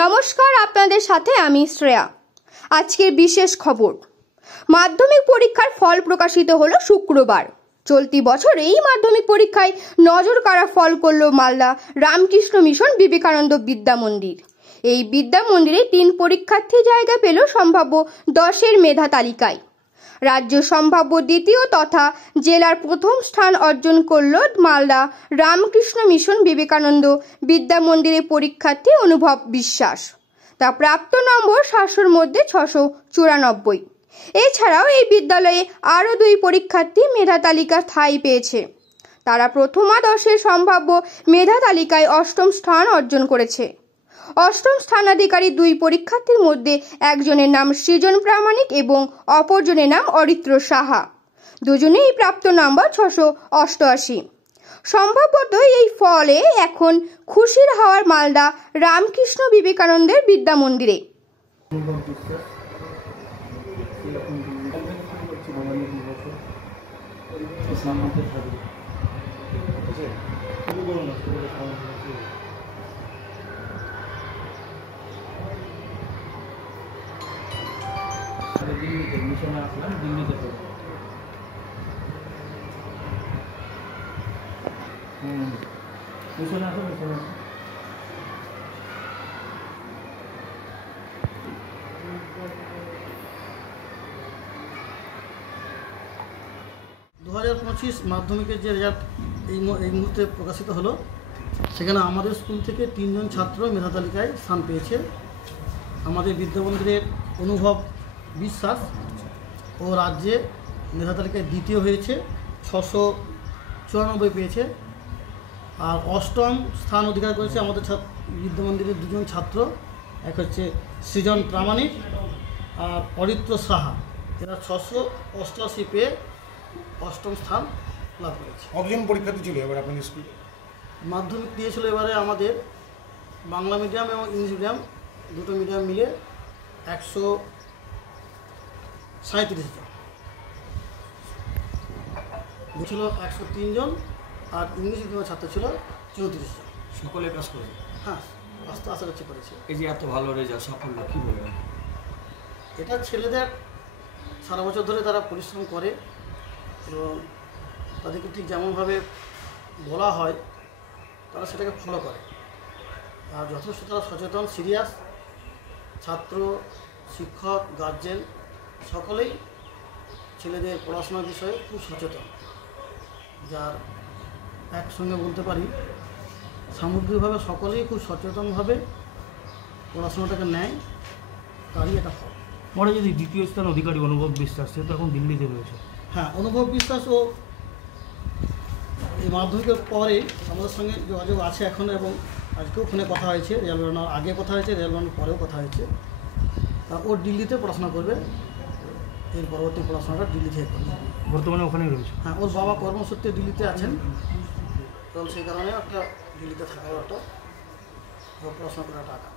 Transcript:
নমস্কার, আপনাদের সাথে আমি শ্রেয়া। আজকের বিশেষ খবর, মাধ্যমিক পরীক্ষার ফল প্রকাশিত হলো শুক্রবার। চলতি বছর এই মাধ্যমিক পরীক্ষায় নজর কাড়া ফল করল মালদা রামকৃষ্ণ মিশন বিবেকানন্দ বিদ্যা মন্দির। এই বিদ্যা মন্দিরে 3 পরীক্ষার্থী জায়গা পেল সম্ভাব্য 10-এর মেধা তালিকায়। রাজ্য সম্ভাব্য দ্বিতীয় তথা জেলার প্রথম স্থান অর্জন করল মালদা রামকৃষ্ণ মিশন বিবেকানন্দ বিদ্যা মন্দিরের পরীক্ষার্থী অনুভব বিশ্বাস। তা প্রাপ্ত নম্বর 700-র মধ্যে 694। এছাড়াও এই বিদ্যালয়ে আরও 2 পরীক্ষার্থী মেধা তালিকার ঠাঁই পেয়েছে। তারা প্রথমা 10-এর সম্ভাব্য মেধা তালিকায় 8ম স্থান অর্জন করেছে। 8ম স্থানাধিকারী 2 পরীক্ষার্থীর মধ্যে একজনের নাম সৃজন প্রামাণিক এবং অপরজনের নাম অরিত্র সাহা। দুজনেই প্রাপ্ত নম্বর 688। সম্ভবত এই ফলে এখন খুশির হাওয়ার মালদা রামকৃষ্ণ বিবেকানন্দের বিদ্যা মন্দিরে। মিশনে আসলাম দিল্লিতে পড়ে। মিশনে আসো, মিশনে আসো। 2025 মাধ্যমিকের যে রেজাল্ট এই মুহূর্তে প্রকাশিত হলো, সেখানে আমাদের স্কুল থেকে 3 জন ছাত্র মেধা তালিকায় স্থান পেয়েছে। আমাদের বিদ্যামন্দিরের অনুভব বিশ্বাস ও রাজ্যে মেধা তালিকায় দ্বিতীয় হয়েছে, 694 পেয়েছে। আর 8ম স্থান অধিকার করেছে আমাদের বিদ্যামন্দিরের 2 জন ছাত্র, এক হচ্ছে সৃজন প্রামাণিক আর অরিত্র সাহা। এরা 688 পেয়ে 8ম স্থান লাভ করেছে। কতজন পরীক্ষার্থী ছিল এবার আপনাদের স্কুলে? মাধ্যমিক দিয়েছিল এবারে আমাদের বাংলা মিডিয়াম এবং ইংলিশ মিডিয়াম দুটো মিডিয়াম মিলে 137 জন ছিল, 103 জন। আর ইংলিশ মিডিয়ামের ছাত্র ছিল 34 জন। সকলে পাস করেছে? হ্যাঁ, আস্তে আশা করছি করেছে। এই যে এত ভালো রেজাল্ট, সাফল্য কী বলবেন? এটা ছেলেদের সারা বছর ধরে তারা পরিশ্রম করে এবং তাদেরকে ঠিক যেমনভাবে বলা হয় তারা সেটাকে ফলো করে। আর যথেষ্ট তারা সচেতন, সিরিয়াস। ছাত্র, শিক্ষক, গার্জেন সকলেই ছেলেদের পড়াশোনার বিষয়ে খুব সচেতন। যার একসঙ্গে বলতে পারি সামগ্রিকভাবে সকলেই খুব সচেতনভাবে পড়াশোনাটাকে নেয়, তারই এটা ফল। পরে যদি দ্বিতীয় স্থান অধিকারী অনুভব বিশ্বাস, সে তো এখন দিল্লিতে রয়েছে। হ্যাঁ, অনুভব বিশ্বাস ও এই মাধ্যমিকের পরে আমাদের সঙ্গে যোগাযোগ আছে এখন, এবং আজকেও ফোনে কথা হয়েছে। রেজাল্ট বেরোনোর আগে কথা হয়েছে, রেজাল্ট বেরোনোর পরেও কথা হয়েছে। তা ও দিল্লিতে পড়াশোনা করবে, এর পরবর্তী পড়াশোনাটা দিল্লি থেকে করবে। বর্তমানে ওখানেই রয়েছে। হ্যাঁ, ওর বাবা কর্মসূত্রে দিল্লিতে আছেন, এবং সেই কারণে একটা দিল্লিতে থাকার একটা পড়াশোনা করার টাকা।